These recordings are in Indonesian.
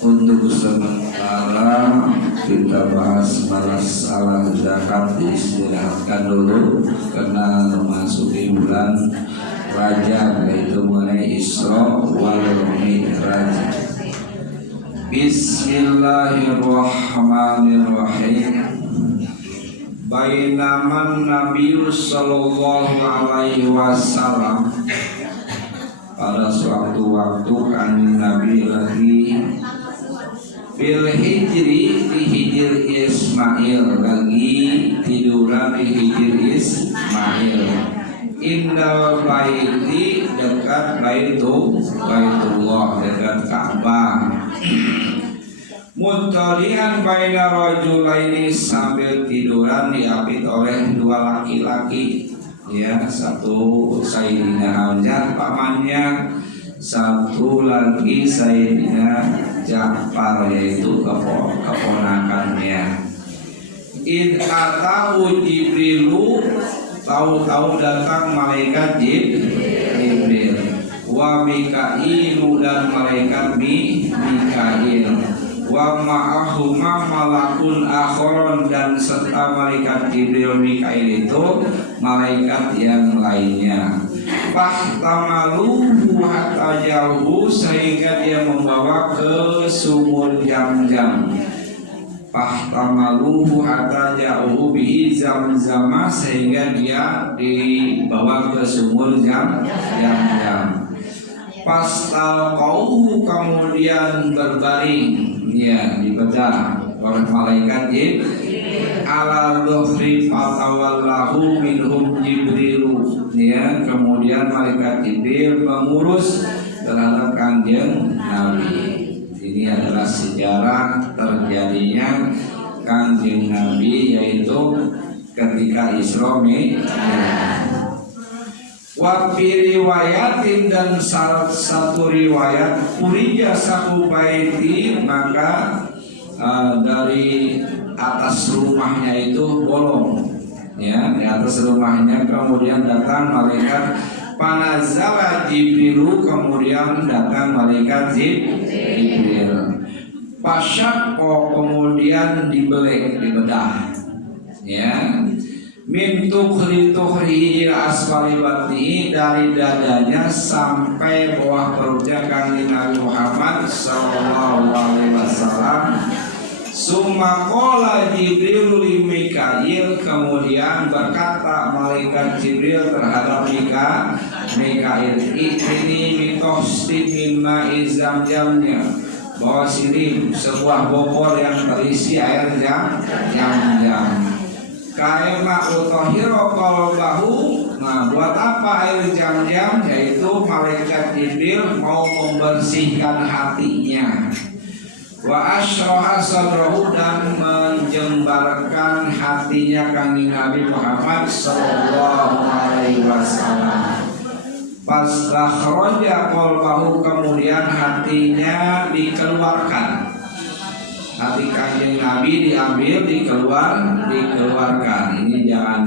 Untuk sementara kita bahas masalah zakat diistirahatkan dulu karena memasuki bulan Rajab, yaitu mengenai Isra wal Mi'raj. Bismillahirrahmanirrahim. Bainaman Nabi sallallahu alaihi wasallam, pada suatu waktu kami Nabi lagi bil hijri di hijir Ismail, lagi tiduran di hijir Ismail, indal baiti, dekat Baitullah, dekat Ka'bah. Muttalian baina rajulaini, sambil tiduran diapit oleh dua laki-laki, ya, satu Sayyidina Hamzah pamannya, satu lagi Sayyidina Ja'far, yaitu keponakannya. Id atahu Jibrilu, tahu-tahu datang malaikat Jibril, wa Mikailu, dan malaikat Mikail, wa ma'ahuma malakun akharon, dan serta malaikat Jibril Mikail itu malaikat yang lainnya. Fahtamaluhu hatta jauhu, sehingga dia membawa ke sumur Zamzam. Fahtamaluhu hatta jauhu bihi Zamzama, sehingga dia dibawa ke sumur Zamzam. Fastalqauhu, kemudian berbaring, ya, dibedah oleh malaikat Jibril. Ala dhuhri fatawallahu minhum Jibrilu, ya, kemudian malaikat Jibril mengurus terhadap kanjeng Nabi. Ini adalah sejarah terjadinya kanjeng Nabi, yaitu ketika Isra Mi'raj. Wa fi riwayatin, dan salah satu riwayat, urija saku baiti, maka dari atas rumahnya itu bolong, ya, di atas rumahnya kemudian datang malaikat. Panazala Jibrilu, kemudian datang malaikat Jibril. Pasyaqqa, kemudian dibedah, ya, min tukhri ila asfali batnihi, dari dadanya sampai bawah perutnya kanjeng Nabi Muhammad sallallahu alaihi wasallam. Summa qala Jibril li Mikail, kemudian berkata malaikat Jibril terhadap Mikail, ini mitosti min ma'i Zamzamnya, bawa sini sebuah bokor yang terisi air Zamzam. Kaima utahiro qalbahu, nah, buat apa air Zamzam? Yaitu malaikat Jibril mau membersihkan hatinya. Wa asyraha sadrahu, dan menjembarkan hatinya kanjeng Nabi Muhammad sallallahu alaihi wasallam. Fastakhraja qalbahu, kemudian hatinya dikeluarkan. Hati kanjeng Nabi diambil, dikeluarkan. Ini jangan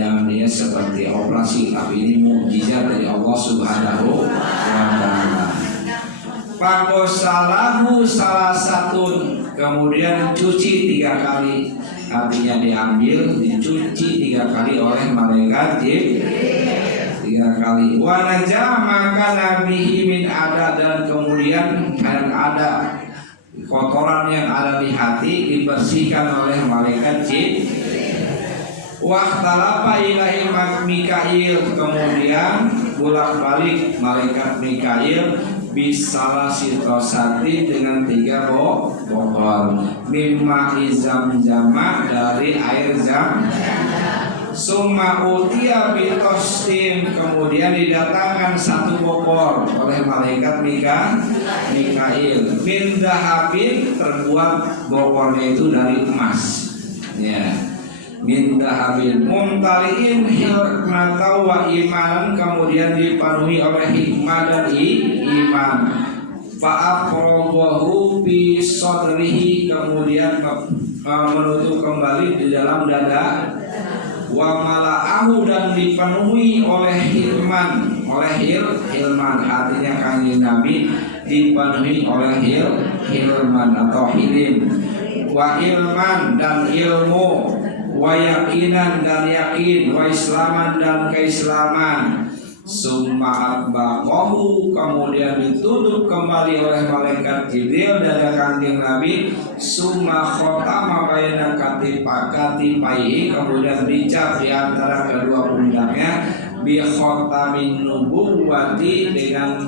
jangan dia seperti operasi, tapi ini mukjizat dari Allah Subhanahu wa taala. Fagosalahu salah satun, kemudian cuci 3 kali, hatinya diambil, dicuci 3 kali oleh malaikat Jibril, 3 kali. Wa najama nabihi min ada, dan kemudian yang ada kotoran yang ada di hati dibersihkan oleh malaikat Jibril. Waqtalafa ilahi Mikail, kemudian bolak-balik malaikat Mikail bisalah sitosati, dengan 3 bokor mimma Zamzam, dari air Zamzam. Summa utia bitostin, kemudian didatangkan 1 bokor oleh malaikat Mikail. Min dahabin, terbuat bokornya itu dari emas, ya, min dahabin. Mumtaliin hikmata wa iman, kemudian dipenuhi oleh hikmah dan iman. Fa'afrobahu bi sodrihi, kemudian menutup kembali di dalam dada. Wa mala'ahu, dan dipenuhi oleh hikmah oleh hilman, artinya kanjeng Nabi dipenuhi oleh hilman atau hilim. Wa ilman dan ilmu, wa yakinan dan yakin, wa islaman dan keislaman. Summa atbaqahu, kemudian ditutup kembali oleh malaikat Jibril dari kanjeng Nabi. Summa khotama baina katifaihi, kemudian dicap di antara kedua pundaknya bi khotamin nubuwati, dengan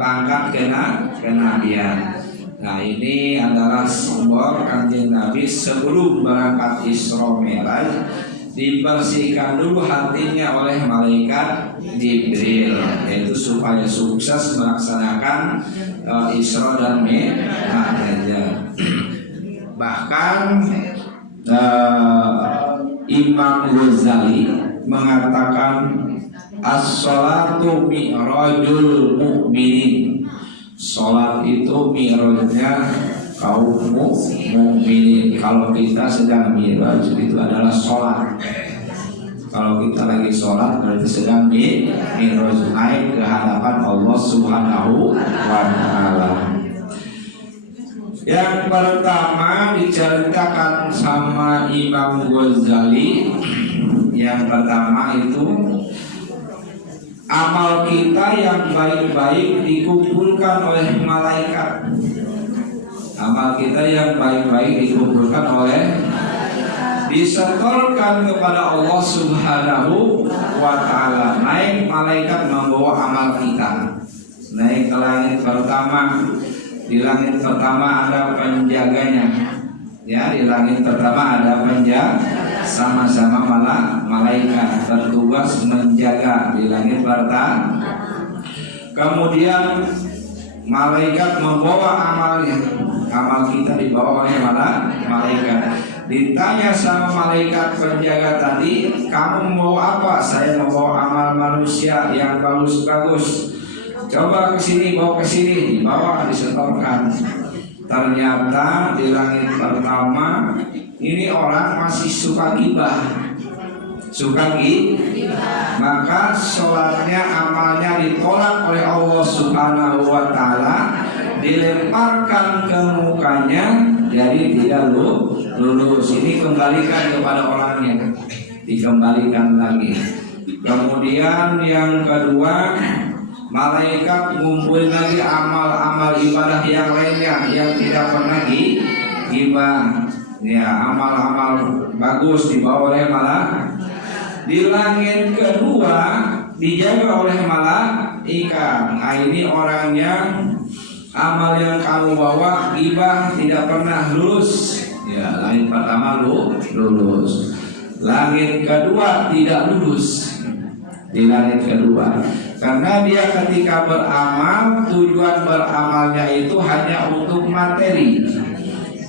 pangkat kenabian. Nah, ini adalah simbol kanjeng Nabi sebelum berangkat Isra Mi'raj dibersihkan dulu hatinya oleh malaikat Jibril, yaitu supaya sukses melaksanakan Isra dan Mi'raj. Bahkan Imam Ghazali mengatakan as-sholatu mi'rajul mu'minin. Sholat itu mi'rajnya kaum mukminin. Kalau kita sedang mi'raj itu adalah sholat. Kalau kita lagi sholat berarti sedang mi'raj, naik ke hadapan Allah Subhanahu wa ta'ala. Yang pertama diceritakan sama Imam Ghazali, yang pertama itu amal kita yang baik-baik dikumpulkan oleh malaikat. Amal kita yang baik-baik dikumpulkan oleh, disetorkan kepada Allah Subhanahu wa ta'ala. Naik malaikat membawa amal kita, naik ke langit pertama. Di langit pertama ada penjaganya, ya, di langit pertama ada penjaga, sama-sama malaikat bertugas menjaga di langit pertama. Kemudian malaikat membawa amalnya, amal kita dibawa oleh malaikat. Ditanya sama malaikat penjaga tadi, kamu mau apa? Saya membawa amal manusia yang bagus-bagus. Coba kesini, bawa kesini, dibawa, disetorkan. Ternyata di langit pertama ini orang masih suka gibah, maka sholatnya, amalnya ditolak oleh Allah Subhanahu wa ta'ala, dilemparkan ke mukanya, jadi tidak lulus. Ini kembalikan kepada orangnya, dikembalikan lagi. Kemudian yang kedua, malaikat ngumpulin lagi amal-amal ibadah yang lainnya yang tidak pernah gibah. Ya, amal-amal bagus dibawa oleh malaikat. Di langit kedua dijaga oleh malaikat. Nah, ini orangnya amal yang kamu bawa gibah tidak pernah lulus. Ya, langit pertama lulus. Langit kedua tidak lulus. Di langit kedua, karena dia ketika beramal, tujuan beramalnya itu hanya untuk materi,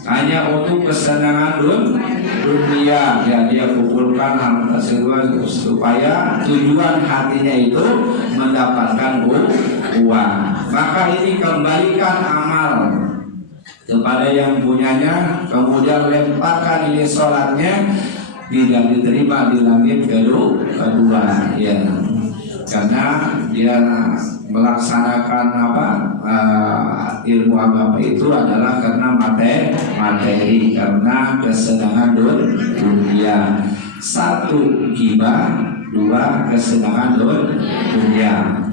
hanya untuk kesenangan dunia. Ya, dia kumpulkan harta tersebut supaya tujuan hatinya itu mendapatkan uang. Maka ini kembalikan amal kepada yang punyanya, kemudian lemparkan ini sholatnya, tidak diterima di langit kedua, ya, karena dia melaksanakan ilmu agama itu adalah karena materi, karena kesenangan dunia. Satu gibah, dua kesenangan dunia.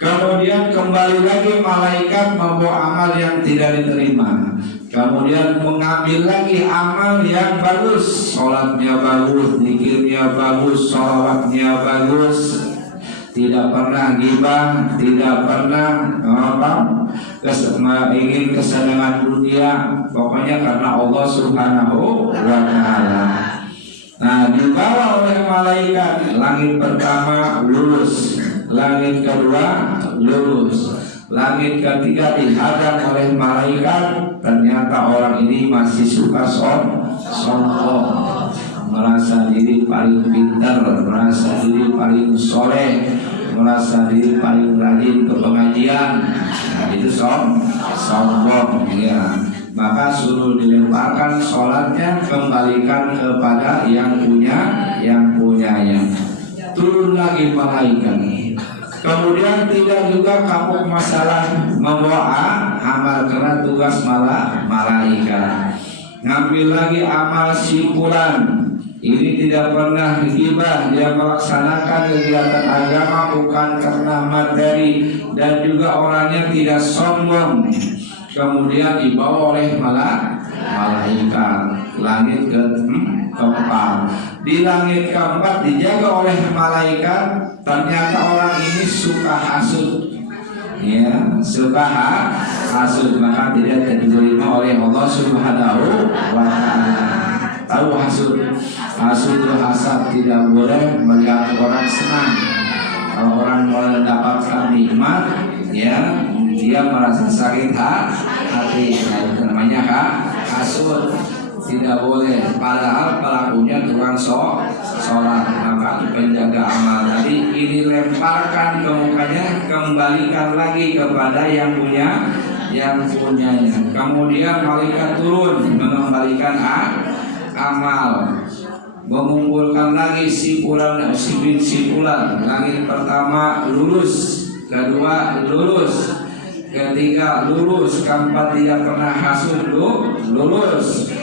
Kemudian kembali lagi malaikat membawa amal yang tidak diterima. Kemudian mengambil lagi amal yang bagus, sholatnya bagus, zikirnya bagus, sholawatnya bagus, tidak pernah gibah, tidak pernah ingin kesenangan dunia, pokoknya karena Allah Subhanahu wa ta'ala. Nah, dibawa oleh malaikat, langit pertama lulus, langit kedua lulus, langit ketiga dihadang oleh malaikat. Ternyata orang ini masih suka sombong, merasa diri paling pintar, merasa diri paling soleh, merasa diri paling rajin ke pengajian. Nah, itu sombong, ya. Maka suruh dilemparkan sholatnya, kembalikan kepada yang punyanya. Turun lagi malaikat, Kemudian tidak juga kapok masalah membawa amal karena tugas malaikat. Ngambil lagi amal simpulan. Ini tidak pernah gibah, dia melaksanakan kegiatan agama bukan karena materi dan juga orangnya tidak sombong. Kemudian dibawa oleh malaikat langit keempat. Di langit keempat dijaga oleh malaikat. Ternyata orang ini suka hasud, ya, suka hasud, maka tidak diterima oleh Allah Subhanahu wa Ta'ala. Tahu hasud? Hasud itu hasad, tidak boleh melihat orang senang. Kalau orang mendapatkan nikmat, ya, dia merasa sakit hati. Nah, itu namanya hasud. Tidak boleh, padahal pelakunya tukang sholat. Maka penjaga amal tadi ini lemparkan ke mukanya, kembalikan lagi kepada yang punyanya. Kemudian malaikat turun mengembalikan amal, mengumpulkan lagi simpulan. Langit pertama lulus, kedua lulus, ketiga lulus, keempat tidak pernah hasud lulus.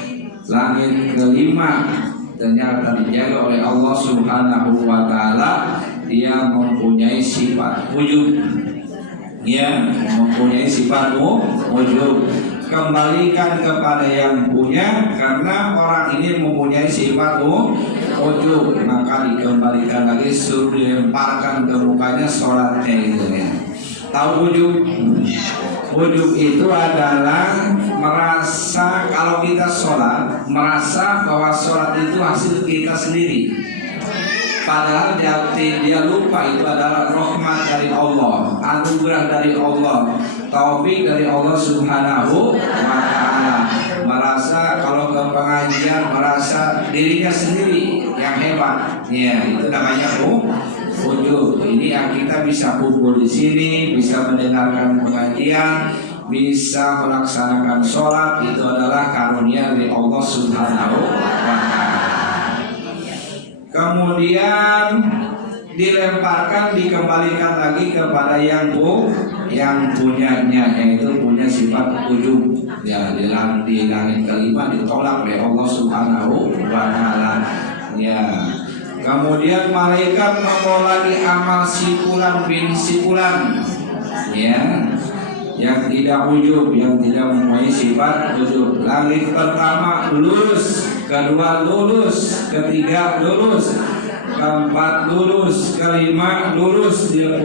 Langit kelima ternyata dijaga oleh Allah Subhanahu wa Ta'ala. Dia mempunyai sifat ujub, ya, mempunyai sifat ujub. Kembalikan kepada yang punya, karena orang ini mempunyai sifat ujub, maka dikembalikan lagi, suruh dilemparkan ke mukanya sholatnya itu, ya. Tahu ujub? Ujub itu adalah merasa kalau kita sholat, merasa bahwa sholat itu hasil kita sendiri. Padahal dia lupa itu adalah rahmat dari Allah, anugerah dari Allah, taufik dari Allah Subhanahu wa Ta'ala. Merasa kalau ke pengajian merasa dirinya sendiri yang hebat, ya, itu namanya ujub. Ini yang kita bisa kumpul di sini, bisa mendengarkan pengajian, bisa melaksanakan sholat, itu adalah karunia dari Allah Subhanahu wa Ta'ala. Kemudian dilemparkan, dikembalikan lagi kepada yang punyanya, yaitu punya sifat ujub. Ya, di langit kelima ditolak oleh Allah Subhanahu wa Ta'ala. Ya. Kemudian malaikat membawa lagi amal simpulan, ya, yang tidak ujub, yang tidak mempunyai sifat ujub. Langit pertama lulus, kedua lulus, ketiga lulus, keempat lulus, kelima lulus. Dia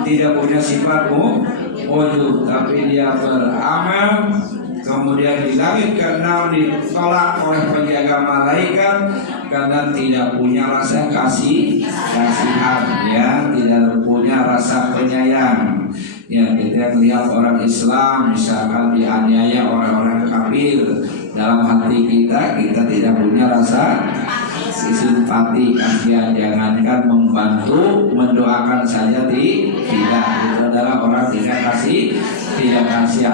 tidak punya sifat ujub, tapi dia beramal. Kemudian di langit ke-6 ditolak oleh penjaga malaikat karena tidak punya rasa kasihan, ya, tidak punya rasa penyayang. Ya, kita melihat orang Islam misalkan dianiaya orang-orang kafir, dalam hati kita tidak punya rasa simpati, kasihan. Jangankan membantu, mendoakan saja tidak. Itu adalah orang tidak kasihan.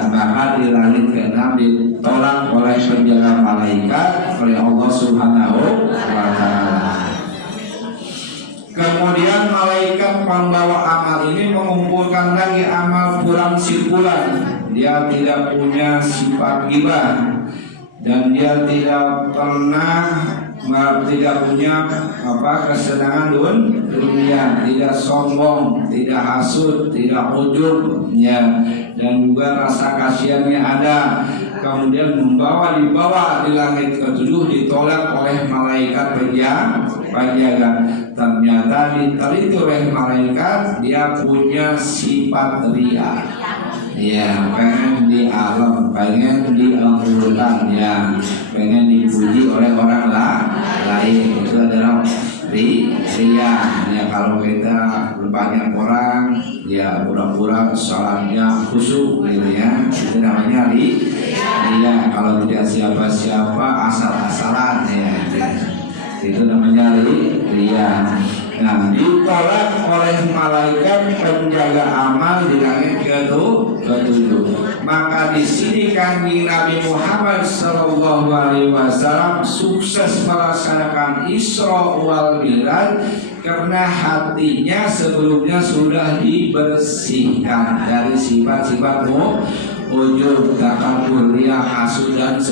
Maka di langit ke-6 ditolak oleh penjaga malaikat oleh Allah Subhanahu wa Ta'ala. Kemudian malaikat pembawa amal ini mengumpulkan lagi amal pulang simpulan. Dia tidak punya sifat ghibah dan dia tidak punya kesenangan dunia, tidak sombong, tidak hasud, tidak ujub, ya, dan juga rasa kasihannya ada. Kemudian dibawa di langit ke-7, ditolak oleh malaikat penjaga. Ternyata diteliti oleh malaikat, dia punya sifat ria. Ya, pengen di alam, pengen dianggurkan, ya, pengen dipuji oleh orang lain. Itu adalah ria. Ya, kalau kita banyak orang, ya pura-pura sholatnya khusyuk, gitu ya. Itu namanya ria. Kalau tidak siapa-siapa, asal-asalan, ya. Itu namanya ria. Nah, ditolak oleh malaikat penjaga amal di langit ke-7. Maka di sini Kanjeng Nabi Muhammad SAW sukses melaksanakan Isra wal Mi'raj karena hatinya sebelumnya sudah dibersihkan dari sifat-sifat ujub, takabur, riya, hasud dan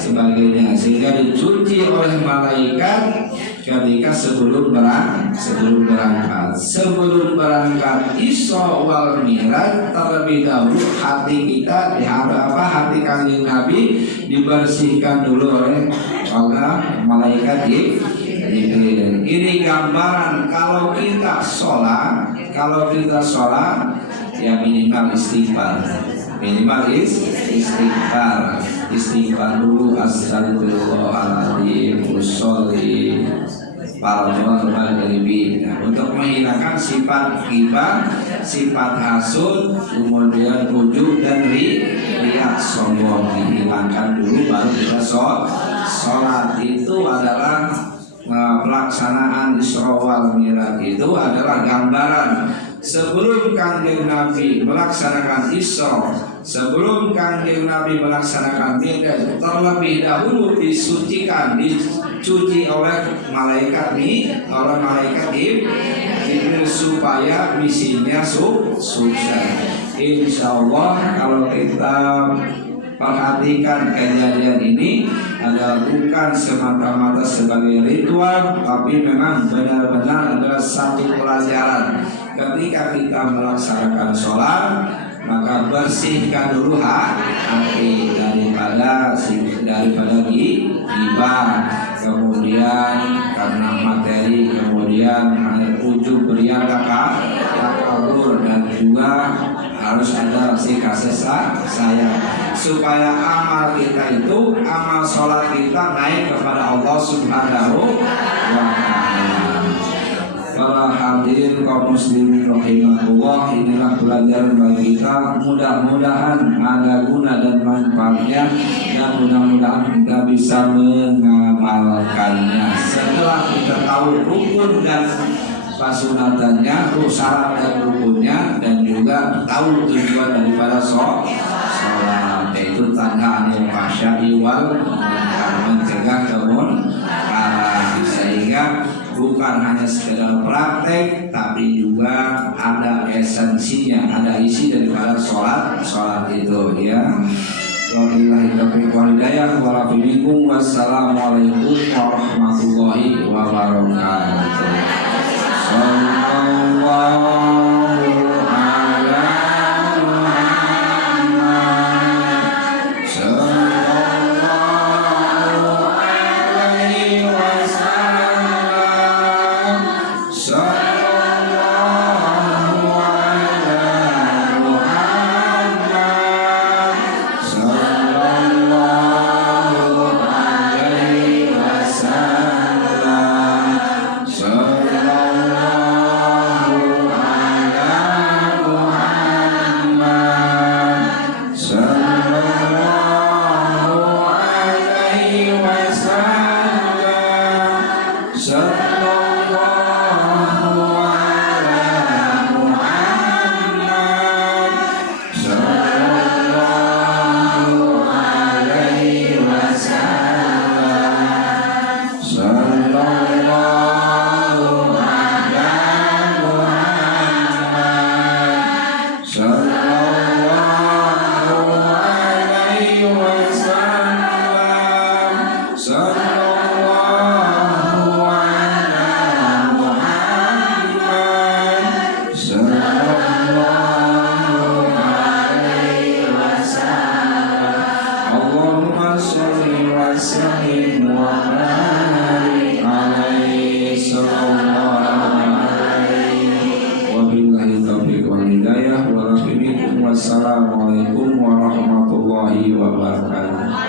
sebagainya, sehingga dicuci oleh malaikat ketika sebelum berangkat. Sebelum berangkat Isra wal Mi'raj, terlebih dahulu hati kita hati Kanjeng Nabi dibersihkan dulu oleh malaikat Jibril. Ini gambaran kalau kita sholat ya minimal istighfar. Istighfar dulu, astagfirullahaladzim, usolli untuk menghilangkan sifat ghibah, sifat hasud, kemudian ujub dan riya, sombong, dihilangkan dulu baru kita sholat. Itu adalah pelaksanaan Isra wal Mi'raj. Itu adalah gambaran sebelum Kanjeng Nabi melaksanakan Isra, sebelum Kanjeng Nabi melaksanakan Mi'raj, terlebih dahulu disucikan, dicuci oleh malaikat Jibril supaya misinya sukses. Insya Allah kalau kita perhatikan kejadian ini adalah bukan semata-mata sebagai ritual, tapi memang benar-benar adalah satu pelajaran. Ketika kita melaksanakan sholat, maka bersihkan dulu hati daripada ghibah, kemudian karena materi, kemudian ujub, riya, takabur, dan juga harus ada kasih sayang, supaya amal kita itu, amal sholat kita naik kepada Allah Subhanahu wa Ta'ala. Para hadirin kaum muslimin rahimahullah, inilah pelajaran bagi kita. Mudah-mudahan ada guna dan manfaatnya, dan mudah-mudahan kita bisa mengamalkannya. Setelah kita tahu rukun dan pasunatannya, syarat dan rukunnya, dan juga tahu tujuan daripada sholat, yaitu tanda anil fahsya'i wal munkar, mencegah kemunkaran, sehingga bukan hanya sekedar praktek, tapi juga ada esensinya, ada isi daripada sholat itu, ya. Wabillahi taufiq wal hidayah. Wassalamualaikum warahmatullahi wabarakatuh. Sallallahu Wassalamualaikum warahmatullahi wabarakatuh.